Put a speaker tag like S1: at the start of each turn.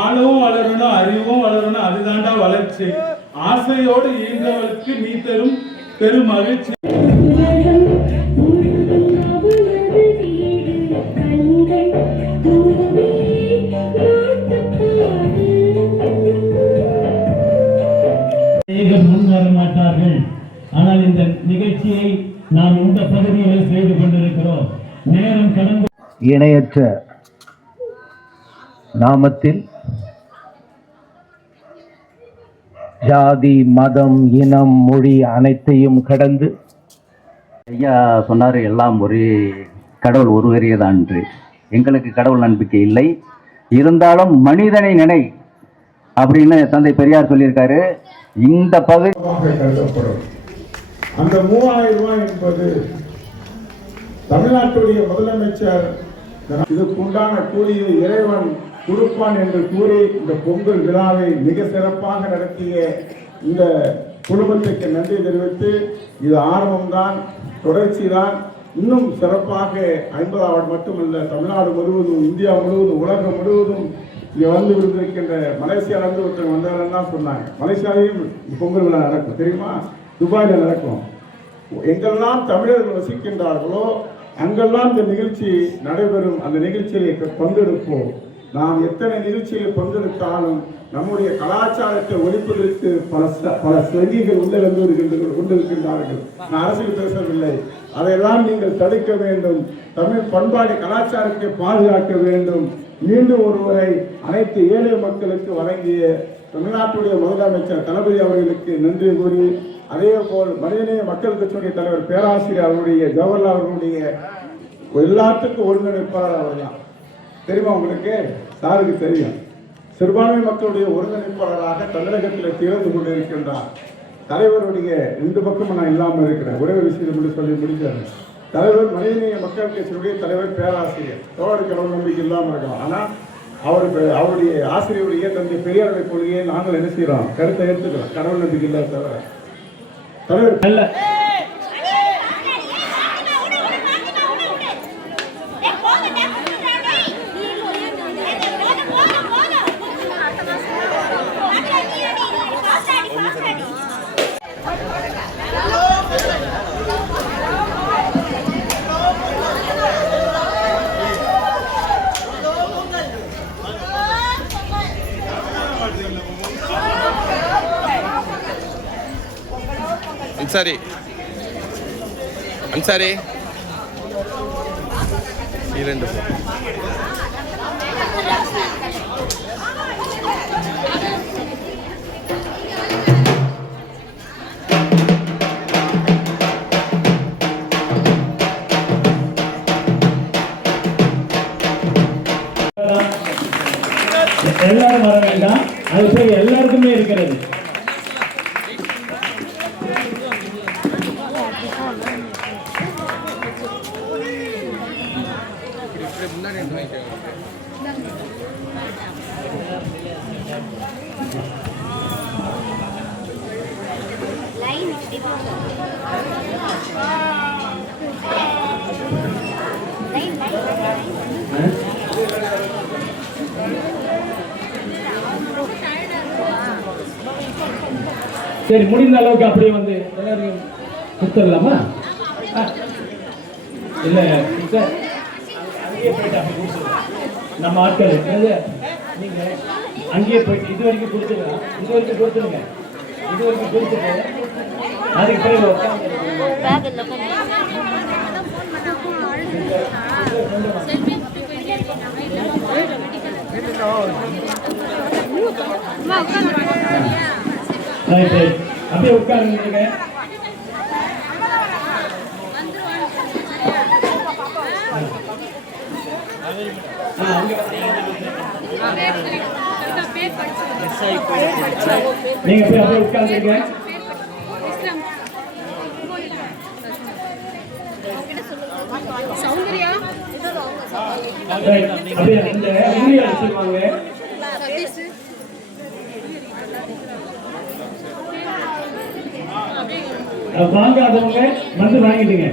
S1: ஆணவும் வளரணும் அறிவும் வளரணும் அதுதான்டா வளர்ச்சி. ஆசையோடு ஈன்றவளுக்கு நீ தரும் பெரும் மகிழ்ச்சி
S2: முன் வர மாட்டார்கள். ஆனால் இந்த நிகழ்ச்சியை நாம் இந்த பகுதியில் செய்து கொண்டிருக்கிறோம். நேரம் கடந்து
S3: இணையற்ற நாமத்தில் ஜாதி மதம் இனம் மொழி அனைத்தையும் கடந்து
S4: ஐயா சொன்னார் எல்லாம் ஒரே கடவுள் ஒருவரே தான் என்று. எங்களுக்கு கடவுள் நம்பிக்கை இல்லை. இருந்தாலும் மனிதனை நினை அப்படின்னு தந்தை பெரியார் சொல்லியிருக்காரு. இந்த பகுதி
S5: அந்த மூவாயிரம் ரூபாய் என்பது தமிழ்நாட்டுடைய முதலமைச்சர் இதுக்குண்டான கூலியை இறைவன் கொடுப்பான் என்று கூறி இந்த பொங்கல் விழாவை மிக சிறப்பாக நடத்திய இந்த குடும்பத்துக்கு நன்றி தெரிவித்து இது ஆரம்பம்தான் தொடர்ச்சி தான் இன்னும் சிறப்பாக ஐம்பதாவது மட்டுமல்ல தமிழ்நாடு முழுவதும் இந்தியா முழுவதும் உலகம் முழுவதும் இங்கே வந்து விருந்திருக்கின்ற மலேசியாவிலிருந்து ஒருத்தர் வந்தாருன்னா சொன்னாங்க. மலேசியாலையும் பொங்கல் விழா நடக்கும் தெரியுமா? துபாயில் நடக்கும். எங்கெல்லாம் தமிழர்கள் வசிக்கின்றார்களோ அங்கெல்லாம் இந்த நிகழ்ச்சி நடைபெறும் அந்த நிகழ்ச்சியில் பங்கெடுப்போம். நாம் எத்தனை நிகழ்ச்சியில் பங்கெடுத்தாலும் நம்முடைய கலாச்சாரத்தை ஒழிப்பதற்கு பல பல சங்கிகள் உள்ளிருந்து வருகின்றனர் கொண்டிருக்கின்றார்கள். நான் அரசியல் பேசவில்லை. அதையெல்லாம் நீங்கள் தடுக்க வேண்டும். தமிழ் பண்பாடு கலாச்சாரத்தை பாதுகாக்க வேண்டும். மீண்டும் ஒருவரை அனைத்து ஏழை மக்களுக்கு வழங்கிய தமிழ்நாட்டுடைய முதலமைச்சர் தளபதி அவர்களுக்கு நன்றி கூறி அதே போல் மனிதநேய மக்கள் கட்சியுடைய தலைவர் பேராசிரியர் அவருடைய ஜவஹர்லால் அவர்களுடைய எல்லாத்துக்கும் ஒருங்கிணைப்பாளர் அவர்தான். தெரியுமா உங்களுக்கு? சாருக்கு தெரியும். சிறுபான்மை மக்களுடைய ஒருங்கிணைப்பாளராக தமிழகத்தில் திகழ்ந்து கொண்டிருக்கின்றார். தலைவருடைய ரெண்டு பக்கமும் நான் இல்லாமல் இருக்கிறேன். ஒரே ஒரு விஷயத்தை சொல்லி முடிச்சாரு தலைவர் மனிதநேய மக்கள் கட்சியுடைய தலைவர் பேராசிரியர். தோழருக்கு அளவு நம்பிக்கை இல்லாமல் இருக்கலாம். ஆனால் அவர் அவருடைய ஆசிரியருடைய தந்தை பெரியாருடைய கொள்கையை நாங்கள் என்ன செய்கிறோம் கருத்தை எடுத்துக்கிறோம் கடவுள் நம்பிக்கை இல்லாத தவிர. தலைவர்
S6: அன்சாரி. அன்சாரி. இரண்டு
S2: எல்லாரும் வர வேண்டாம். அது சரி எல்லாருக்குமே இருக்கிறது.
S7: லைன் இப்படி போங்க லைன் லைன்
S2: சரி முடிந்த அளவுக்கு அப்படியே வந்து எல்லாரையும் கொடுத்துடலாமா? இல்லை சார் அங்கேயே போயிட்டு நம்ம ஆட்கள் நீங்க அங்கேயே போயிட்டு இது வரைக்கும் கொடுத்துருங்க இது வரைக்கும் கொடுத்துருங்க இது வரைக்கும் கொடுத்துட்டு அதுக்கு பிறகு அப்படியே உட்காருங்க Thank you. நீங்க போய் அப்படியே உட்கார்ந்துருங்க. அப்படியே? இந்த உண்மையை வச்சிருவாங்க வாங்காதவங்க வந்து வாங்கிடுங்க.